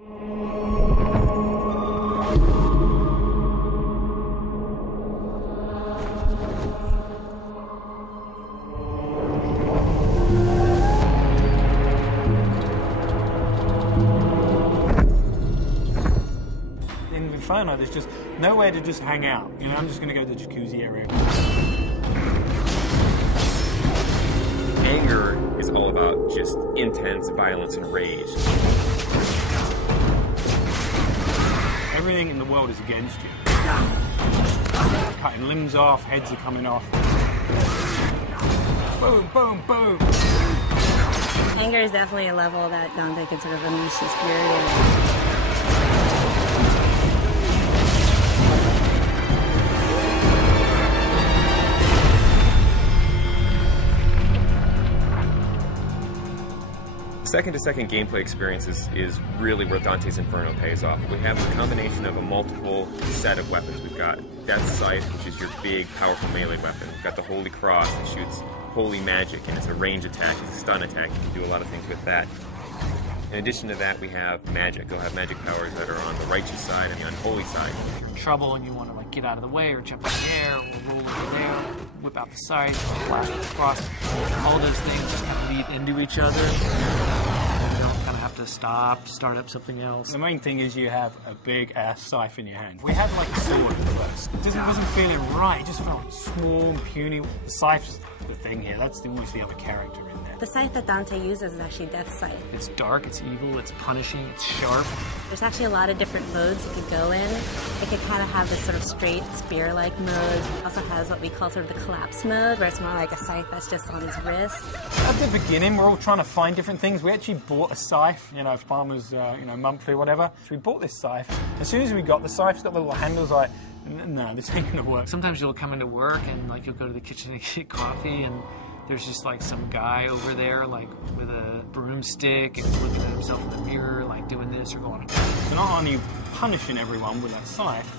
In Inferno, there's just nowhere to just hang out. You know, I'm just going to go to the jacuzzi area. Anger is all about just intense violence and rage. Everything in the world is against you. Cutting limbs off, heads are coming off. Boom, boom, boom. Anger is definitely a level that Dante can sort of unleash his fury in. Second-to-second gameplay experience is really where Dante's Inferno pays off. We have a combination of a multiple set of weapons. We've got Death's Scythe, which is your big, powerful melee weapon. We've got the Holy Cross that shoots holy magic, and it's a range attack, it's a stun attack. You can do a lot of things with that. In addition to that, we have magic. You'll have magic powers that are on the righteous side and the unholy side. If you're in trouble and you want to like get out of the way or jump in the air or roll over there, whip out the scythe, blast with the cross, all those things just kind of lead into each other. And you don't kind of have to stop, start up something else. The main thing is you have a big-ass scythe in your hand. We had like a sword at first. It wasn't feeling right. It just felt small, puny. The scythe's the thing here. That's always the other character in there. The scythe that Dante uses is actually Death's Scythe. It's dark, it's evil, it's punishing, it's sharp. There's actually a lot of different modes you could go in. It could kind of have this sort of straight spear-like mode. Also has what we call sort of the collapse mode, where it's more like a scythe that's just on his wrist. At the beginning, we're all trying to find different things. We actually bought a scythe, you know, farmers, monthly or whatever. So we bought this scythe. As soon as we got the scythe, it's got the little handles like, no, this ain't gonna work. Sometimes you'll come into work and like you'll go to the kitchen and get coffee and there's just like some guy over there like with a broomstick and he's looking at himself in the mirror like doing this or going. So not only punishing everyone with that scythe,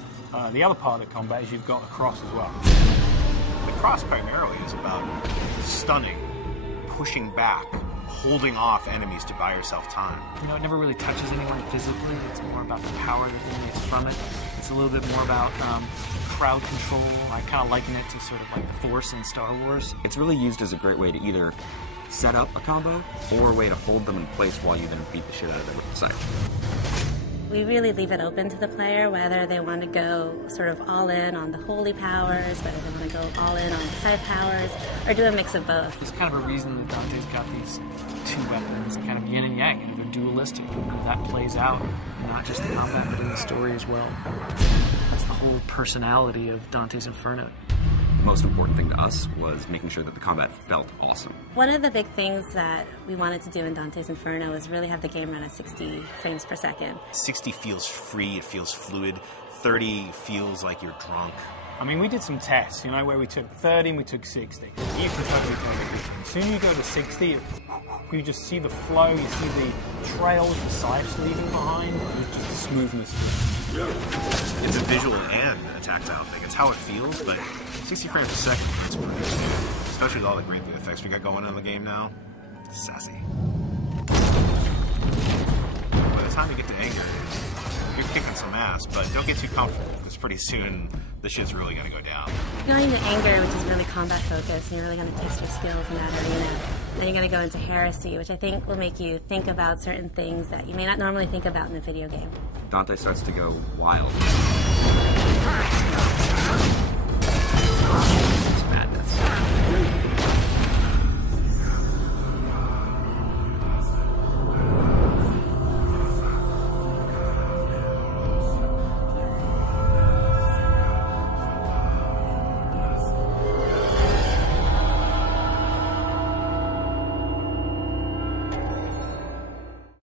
the other part of the combat is you've got the cross as well. The cross primarily is about stunning, pushing back, holding off enemies to buy yourself time. You know, it never really touches anyone physically. It's more about the power that emanates from it. It's a little bit more about crowd control. I kind of liken it to sort of like the Force in Star Wars. It's really used as a great way to either set up a combo or a way to hold them in place while you then beat the shit out of them with the scythe. We really leave it open to the player whether they want to go sort of all in on the holy powers, whether they want to go all in on the scythe powers, or do a mix of both. There's kind of a reason that Dante's got these two weapons, kind of yin and yang. You know, they're dualistic. And that plays out, not just the combat, but in the story as well. That's the whole personality of Dante's Inferno. The most important thing to us was making sure that the combat felt awesome. One of the big things that we wanted to do in Dante's Inferno was really have the game run at 60 frames per second. 60 feels free, it feels fluid. 30 feels like you're drunk. I mean, we did some tests, you know, where we took 30 and we took 60. You can totally tell the difference. As soon as you go to 60, you just see the flow, you see the trails, the scythes leaving behind, it's just the smoothness. It's a visual and a tactile thing. It's how it feels, but 60 frames per second, it's pretty good. Especially with all the great effects we got going on in the game now. Sassy. By the time you get to anger, you're kicking some ass, but don't get too comfortable, because pretty soon the shit's really going to go down. Going into anger, which is really combat focused, and you're really going to test your skills in that arena. Then you're going to go into heresy, which I think will make you think about certain things that you may not normally think about in a video game. Dante starts to go wild.